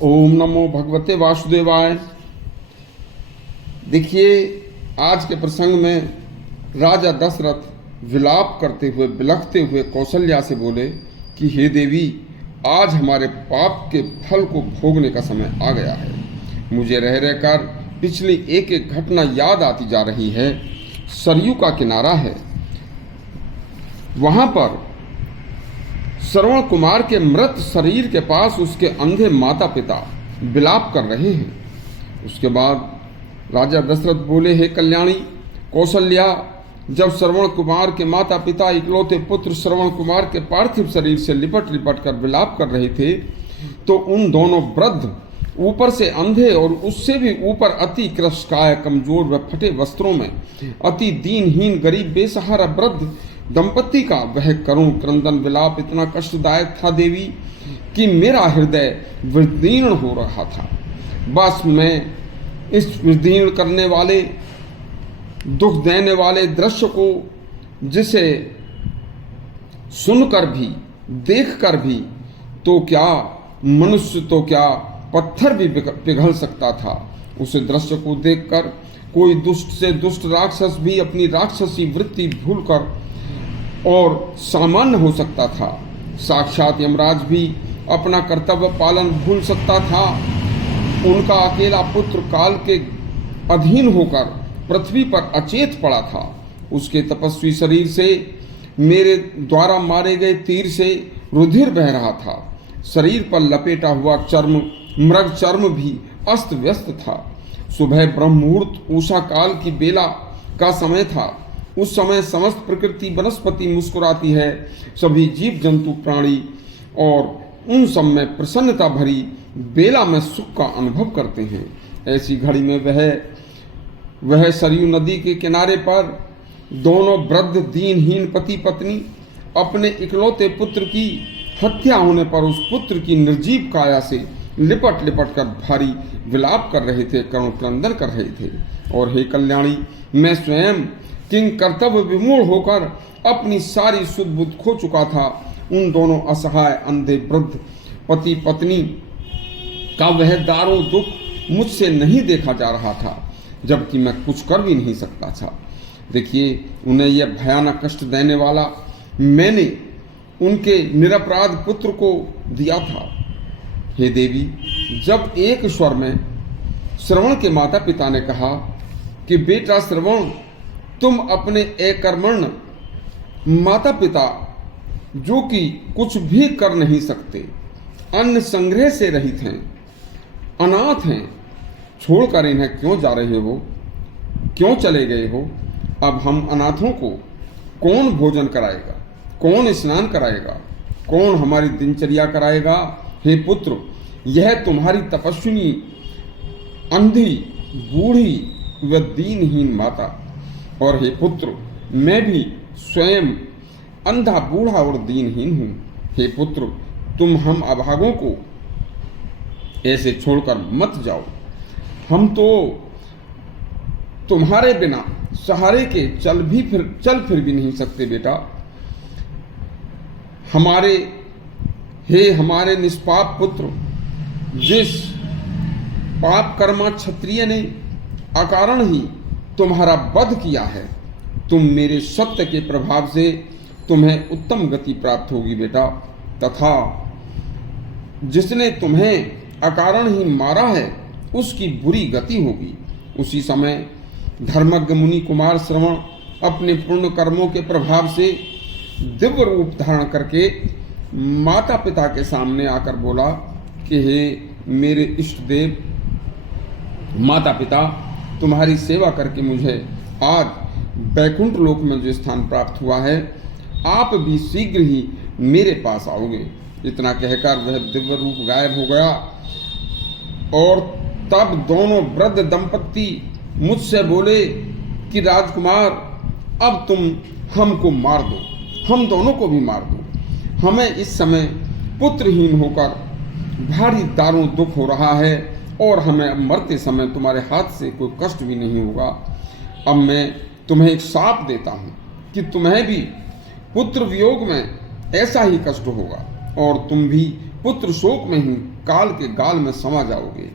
ओम नमो भगवते वासुदेवाय। देखिए, आज के प्रसंग में राजा दशरथ विलाप करते हुए, बिलखते हुए कौशल्या से बोले कि हे देवी, आज हमारे पाप के फल को भोगने का समय आ गया है। मुझे रह रहकर पिछली एक एक घटना याद आती जा रही है। सरयू का किनारा है, वहां पर श्रवण कुमार के मृत शरीर के पास उसके अंधे माता पिता विलाप कर रहे हैं। उसके बाद राजा दशरथ बोले, हे कल्याणी कौशल्या, जब श्रवण कुमार के माता पिता इकलौते पुत्र श्रवण कुमार के पार्थिव शरीर से लिपट लिपट कर विलाप कर रहे थे, तो उन दोनों वृद्ध, ऊपर से अंधे और उससे भी ऊपर अति कृशकाय, कमजोर व फटे वस्त्रों में अति दीनहीन गरीब बेसहारा वृद्ध दंपति का वह करुण क्रंदन विलाप इतना कष्टदायक था देवी, कि मेरा हृदय विदीर्ण हो रहा था। बस मैं इस विदीर्ण करने वाले, दुख देने वाले दृश्य को, जिसे सुनकर भी, देखकर भी, तो क्या मनुष्य, तो क्या पत्थर भी पिघल सकता था। उस दृश्य को देखकर कोई दुष्ट से दुष्ट राक्षस भी अपनी राक्षसी वृत्ति भूलकर और सामान्य हो सकता था। साक्षात यमराज भी अपना कर्तव्य पालन भूल सकता था। उनका अकेला पुत्र काल के अधीन होकर पृथ्वी पर अचेत पड़ा था। उसके तपस्वी शरीर से मेरे द्वारा मारे गए तीर से रुधिर बह रहा था। शरीर पर लपेटा हुआ चर्म, मृग चर्म भी अस्त व्यस्त था। सुबह ब्रह्म मुहूर्त उषा काल की बेला का समय था। उस समय समस्त प्रकृति वनस्पति मुस्कुराती है, सभी जीव जंतु प्राणी और उन सब में प्रसन्नता भरी बेला में सुख का अनुभव करते हैं। ऐसी घड़ी में वह सरयू नदी के किनारे पर दोनों वृद्ध दीनहीन पति पत्नी अपने इकलौते पुत्र की हत्या होने पर उस पुत्र की निर्जीव काया से लिपट लिपट कर भारी विलाप कर रहे थे, करुण क्रंदन कर रहे थे। और हे कल्याणी, मैं स्वयं किंग कर्तव्य विमूढ़ होकर अपनी सारी सुध बुद्ध खो चुका था। उन दोनों असहाय अंधे वृद्ध पति पत्नी का वह दारुण दुख मुझसे नहीं देखा जा रहा था, जबकि मैं कुछ कर भी नहीं सकता था। देखिए, उन्हें यह भयानक कष्ट देने वाला मैंने उनके निरपराध पुत्र को दिया था। हे देवी, जब एक स्वर में श्रवण के माता पिता ने कहा कि बेटा श्रवण, तुम अपने अकर्मण्य माता पिता, जो कि कुछ भी कर नहीं सकते, अन्न संग्रह से रहित हैं, अनाथ हैं, छोड़कर इन्हें क्यों जा रहे हो, क्यों चले गए हो? अब हम अनाथों को कौन भोजन कराएगा, कौन स्नान कराएगा, कौन हमारी दिनचर्या कराएगा? हे पुत्र, यह तुम्हारी तपस्विनी अंधी, बूढ़ी व दीनहीन माता, और हे पुत्र, मैं भी स्वयं अंधा, बूढ़ा और दीनहीन हूँ। हे पुत्र, तुम हम अभागों को ऐसे छोड़कर मत जाओ। हम तो तुम्हारे बिना सहारे के चल फिर भी नहीं सकते बेटा। हमारे निष्पाप पुत्र, जिस पाप कर्मा क्षत्रिय ने अकारण ही तुम्हारा वध किया है, तुम मेरे सत्य के प्रभाव से तुम्हें उत्तम गति प्राप्त होगी बेटा। तथा जिसने तुम्हें अकारण ही मारा है, उसकी बुरी गति होगी। उसी समय धर्मज्ञ मुनि कुमार श्रवण अपने पुण्य कर्मों के प्रभाव से दिव्य रूप धारण करके माता पिता के सामने आकर बोला कि हे मेरे इष्ट देव, माता पिता, तुम्हारी सेवा करके मुझे आज बैकुंठ लोक में जो स्थान प्राप्त हुआ है, आप भी शीघ्र ही मेरे पास आओगे। इतना कहकर वह दिव्य रूप गायब हो गया। और तब दोनों वृद्ध दंपत्ति मुझसे बोले कि राजकुमार, अब तुम हमको मार दो, हम दोनों को भी मार दो। हमें इस समय पुत्रहीन होकर भारी दारुण दुख हो रहा है, और हमें मरते समय तुम्हारे हाथ से कोई कष्ट भी नहीं होगा। अब मैं तुम्हें एक शाप देता हूँ कि तुम्हें भी पुत्र वियोग में ऐसा ही कष्ट होगा, और तुम भी पुत्र शोक में ही काल के गाल में समा जाओगे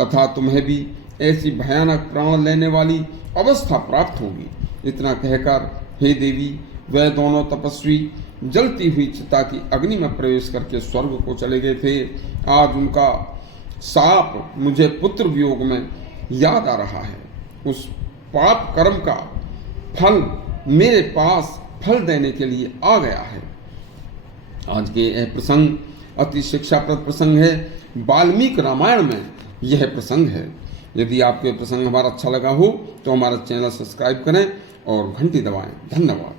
तथा तुम्हें भी ऐसी भयानक प्राण लेने वाली अवस्था प्राप्त होगी। इतना कहकर हे देवी, वह दोनों तपस्वी जलती हुई चिता की अग्नि में प्रवेश करके स्वर्ग को चले गए थे। आज उनका साप मुझे पुत्र वियोग में याद आ रहा है। उस पाप कर्म का फल मेरे पास फल देने के लिए आ गया है। आज के यह प्रसंग अति शिक्षाप्रद प्रसंग है। वाल्मीकि रामायण में यह प्रसंग है। यदि आपको प्रसंग हमारा अच्छा लगा हो तो हमारा चैनल सब्सक्राइब करें और घंटी दबाएं। धन्यवाद।